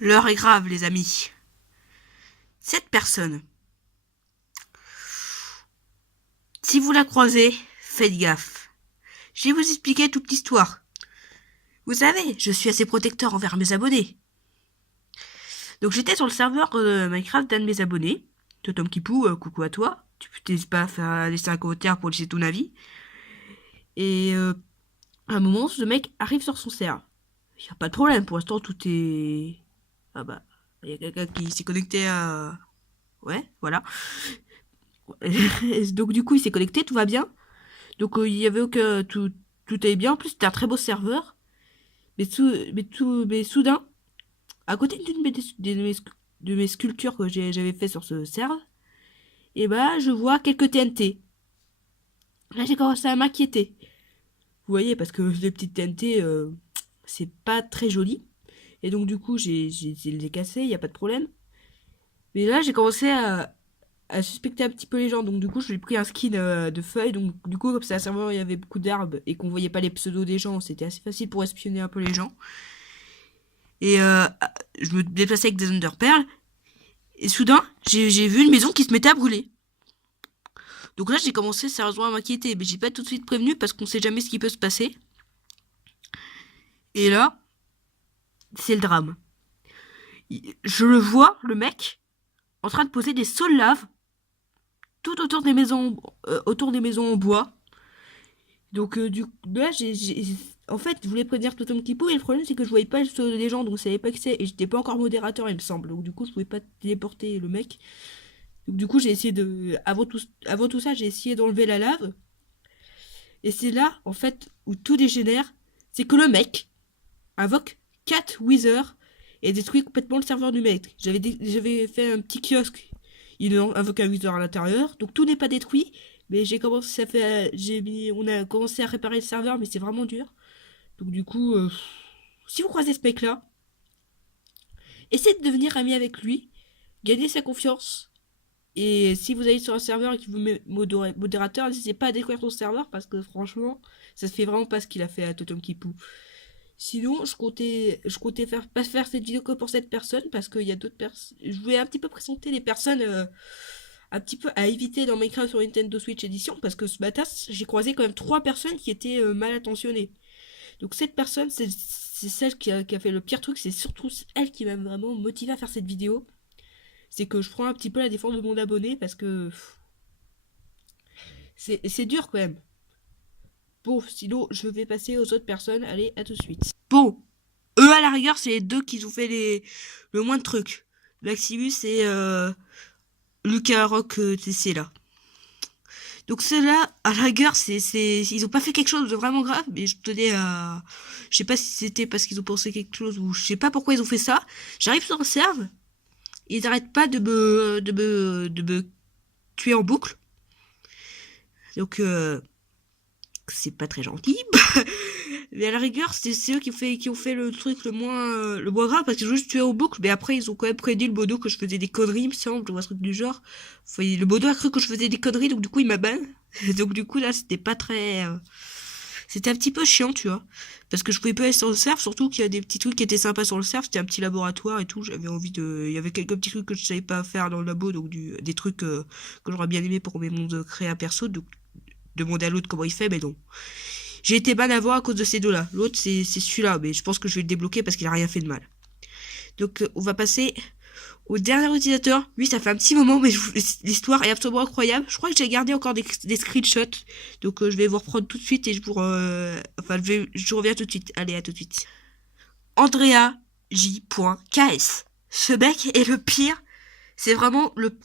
L'heure est grave, les amis. Cette personne, si vous la croisez, faites gaffe. Je vais vous expliquer toute l'histoire. Vous savez, je suis assez protecteur envers mes abonnés. Donc j'étais sur le serveur Minecraft d'un de mes abonnés, Totom Kipou, coucou à toi. Tu n'hésites pas à laisser un commentaire pour laisser ton avis. Et à un moment, ce mec arrive sur son serveur. Il n'y a pas de problème, pour l'instant tout est... Ah bah, il y a quelqu'un qui s'est connecté à... Ouais, voilà. Donc du coup, il s'est connecté, tout va bien. Donc il y avait que tout allait bien. En plus, c'était un très beau serveur. Mais soudain, à côté de mes sculptures que j'avais fait sur ce serveur, et bah je vois quelques TNT. Là, j'ai commencé à m'inquiéter. Vous voyez, parce que les petites TNT, c'est pas très joli. Et donc du coup, j'ai essayé de les casser, il y a pas de problème. Mais là, j'ai commencé à suspecter un petit peu les gens. Donc du coup, je lui ai pris un skin de feuilles. Donc du coup, comme c'est un serveur où il y avait beaucoup d'arbres et qu'on voyait pas les pseudos des gens, c'était assez facile pour espionner un peu les gens. Et je me déplaçais avec des underperles. Et soudain, j'ai vu une maison qui se mettait à brûler. Donc là, j'ai commencé sérieusement à m'inquiéter. Mais j'ai pas tout de suite prévenu parce qu'on sait jamais ce qui peut se passer. Et là, c'est le drame. Je le vois, le mec, en train de poser des sauts de lave tout autour des maisons en bois. Donc là, en fait, je voulais prévenir Totem Kipo et le problème c'est que je voyais pas le pseudo des gens, donc je savais pas que c'est et j'étais pas encore modérateur, il me semble. Donc du coup, je pouvais pas téléporter le mec. Donc du coup, j'ai essayé de avant tout ça, j'ai essayé d'enlever la lave. Et c'est là, en fait, où tout dégénère, c'est que le mec invoque 4 Wither et détruit complètement le serveur du mec. J'avais fait un petit kiosque. Il invoque un Wither à l'intérieur, donc tout n'est pas détruit. Mais on a commencé à réparer le serveur, mais c'est vraiment dur. Donc du coup, si vous croisez ce mec-là, essayez de devenir ami avec lui, gagnez sa confiance. Et si vous allez sur un serveur et qu'il vous met modérateur, n'hésitez pas à découvrir ton serveur parce que franchement, ça se fait vraiment pas ce qu'il a fait à Totem Kipou. Sinon, je comptais pas faire cette vidéo que pour cette personne parce qu'il y a d'autres personnes. Je voulais un petit peu présenter les personnes un petit peu à éviter dans Minecraft sur Nintendo Switch Edition parce que ce matin, j'ai croisé quand même 3 personnes qui étaient mal intentionnées. Donc cette personne, c'est celle qui a fait le pire truc, c'est surtout elle qui m'a vraiment motivé à faire cette vidéo. C'est que je prends un petit peu la défense de mon abonné parce que c'est dur quand même. Bon, sinon je vais passer aux autres personnes. Allez, à tout de suite. Bon, eux à la rigueur, c'est les deux qui ont fait le moins de trucs. Maximus et Lucas Rock TC là. Donc ceux-là, à la rigueur, ils ont pas fait quelque chose de vraiment grave, mais je tenais à... Je sais pas si c'était parce qu'ils ont pensé quelque chose ou je sais pas pourquoi ils ont fait ça. J'arrive sur le serve, ils arrêtent pas de me tuer en boucle. Donc c'est pas très gentil. Mais à la rigueur, c'est eux qui ont fait le truc le moins grave parce qu'ils ont juste tué en boucle. Mais après, ils ont quand même prédit le bodo que je faisais des conneries, il me semble, ou un truc du genre. Enfin, le bodo a cru que je faisais des conneries, donc du coup, il m'a ban. Donc du coup, là, c'était pas très... C'était un petit peu chiant, tu vois. Parce que je pouvais pas aller sur le serve, surtout qu'il y a des petits trucs qui étaient sympas sur le serve. C'était un petit laboratoire et tout. J'avais envie de... Il y avait quelques petits trucs que je savais pas faire dans le labo, donc des trucs que j'aurais bien aimé pour mes mondes créer un perso. Donc demander à l'autre comment il fait, mais non. J'ai été ban avant à cause de ces deux-là. L'autre, c'est celui-là, mais je pense que je vais le débloquer parce qu'il a rien fait de mal. Donc, on va passer au dernier utilisateur. Lui, ça fait un petit moment, mais l'histoire est absolument incroyable. Je crois que j'ai gardé encore des screenshots. Donc, je vais vous reprendre tout de suite et je reviens tout de suite. Allez, à tout de suite. Andrea J.KS. Ce mec est le pire. C'est vraiment le...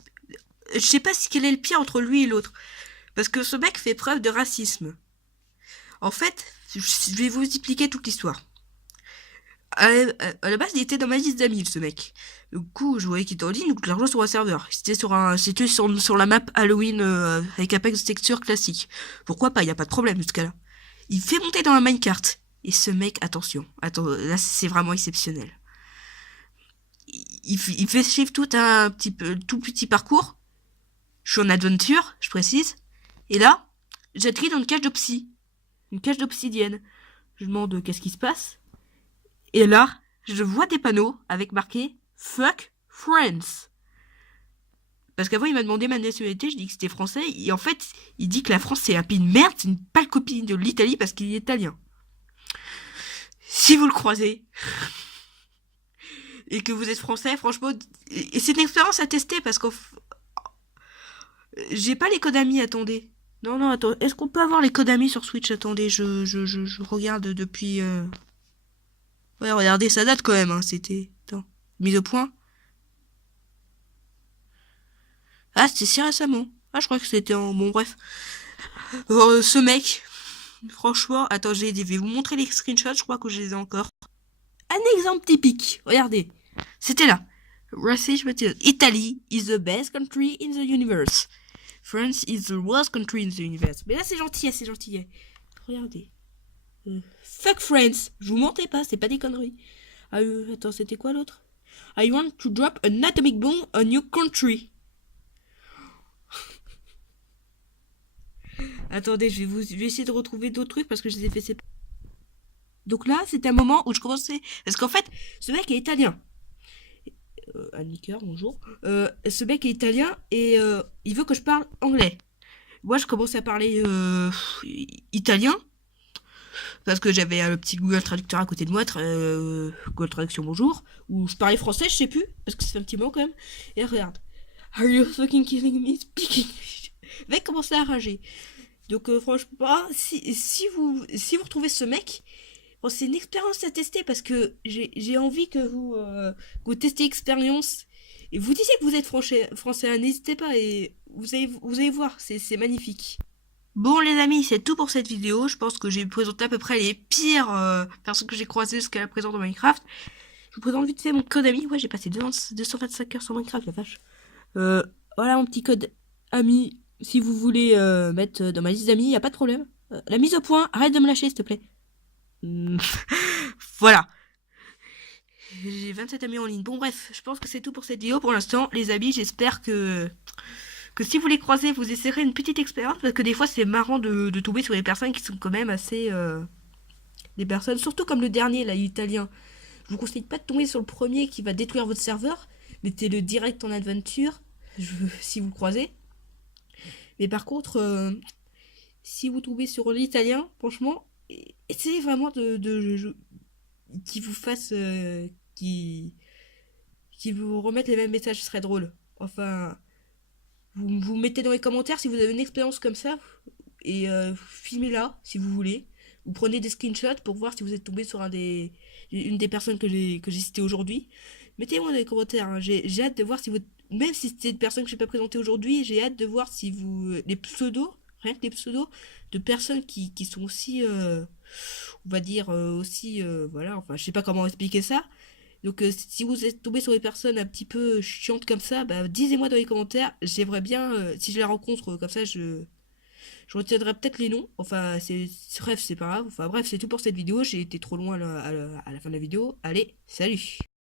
Je sais pas quel est le pire entre lui et l'autre. Parce que ce mec fait preuve de racisme. En fait, je vais vous expliquer toute l'histoire. À la base, il était dans ma liste d'amis, ce mec. Du coup, je voyais qu'il était en ligne, donc je l'ai rejoint sur un serveur. C'était sur la map Halloween avec Apex texture classique. Pourquoi pas, y a pas de problème, ce cas-là. Il fait monter dans la minecart. Et ce mec, attention, là, c'est vraiment exceptionnel. Il fait suivre tout petit parcours. Je suis en aventure, je précise. Et là, j'atterris dans une cage d'opsie. Une cage d'obsidienne. Je demande qu'est-ce qui se passe. Et là, je vois des panneaux avec marqué Fuck France. Parce qu'avant, il m'a demandé ma nationalité, je dis que c'était français, et en fait, il dit que la France, c'est un pays de merde, c'est une pâle copie de l'Italie parce qu'il est italien. Si vous le croisez, et que vous êtes français, franchement, et c'est une expérience à tester parce que j'ai pas les codes amis, attendez. Non, non, attends, est-ce qu'on peut avoir les codes amis sur Switch? Attendez, je regarde depuis... Ouais, regardez, ça date quand même, hein, c'était... Attends, mise au point. Ah, c'était si récemment. Ah, je crois que c'était en... Bon, bref. Ce mec, franchement... Attends, je vais vous montrer les screenshots, je crois que je les ai encore. Un exemple typique, regardez. C'était là. Racism material. Italy is the best country in the universe. France is the worst country in the universe. Mais là, c'est gentil, c'est gentil. Regardez. Fuck France. Je vous mentais pas, c'est pas des conneries. Attends, c'était quoi l'autre? I want to drop an atomic bomb on your country. Attendez, je vais essayer de retrouver d'autres trucs parce que je les ai fait séparer. Donc là, c'était un moment où je commençais... Parce qu'en fait, ce mec est italien. Annicker, bonjour. Ce mec est italien et il veut que je parle anglais. Moi, je commençais à parler italien parce que j'avais le petit Google Traducteur à côté de moi, Google Traduction bonjour, où je parlais français, je sais plus, parce que c'est un petit moment quand même. Et regarde. Are you fucking kidding me? Speak English. Le mec commençait à rager. Donc franchement, si vous retrouvez ce mec, bon, c'est une expérience à tester parce que j'ai envie que vous testiez l'expérience. Et vous disiez que vous êtes français, n'hésitez pas et vous allez voir, c'est magnifique. Bon les amis, c'est tout pour cette vidéo. Je pense que j'ai présenté à peu près les pires personnes que j'ai croisées jusqu'à la présent dans Minecraft. Je vous présente vite fait mon code ami. Ouais, j'ai passé 225 heures sur Minecraft, la vache. Voilà mon petit code ami. Si vous voulez mettre dans ma liste d'amis, y a pas de problème. La mise au point, arrête de me lâcher s'il te plaît. Voilà. J'ai 27 amis en ligne. Bon bref, je pense que c'est tout pour cette vidéo pour l'instant. Les amis, j'espère que si vous les croisez, vous essaierez une petite expérience. Parce que des fois, c'est marrant de tomber sur des personnes qui sont quand même assez... des personnes, surtout comme le dernier, là, italien. Je vous conseille pas de tomber sur le premier qui va détruire votre serveur. Mettez-le direct en adventure, si vous le croisez. Mais par contre, si vous tombez sur l'italien, franchement, essayez vraiment qui vous fasse... qui vous remettent les mêmes messages, ce serait drôle. Enfin, vous mettez dans les commentaires si vous avez une expérience comme ça et filmez-la si vous voulez. Vous prenez des screenshots pour voir si vous êtes tombé sur une des personnes que j'ai citées aujourd'hui. Mettez-moi dans les commentaires, hein. J'ai hâte de voir si vous... Même si c'est une personne que je n'ai pas présentée aujourd'hui, j'ai hâte de voir si vous... Les pseudos, rien que les pseudos, de personnes qui sont aussi... on va dire aussi... voilà, enfin je sais pas comment expliquer ça. Donc si vous êtes tombé sur des personnes un petit peu chiantes comme ça, bah disez-moi dans les commentaires. J'aimerais bien, si je les rencontre comme ça, je retiendrai peut-être les noms. Enfin, bref, c'est pas grave. Enfin bref, c'est tout pour cette vidéo. J'ai été trop loin à la fin de la vidéo. Allez, salut!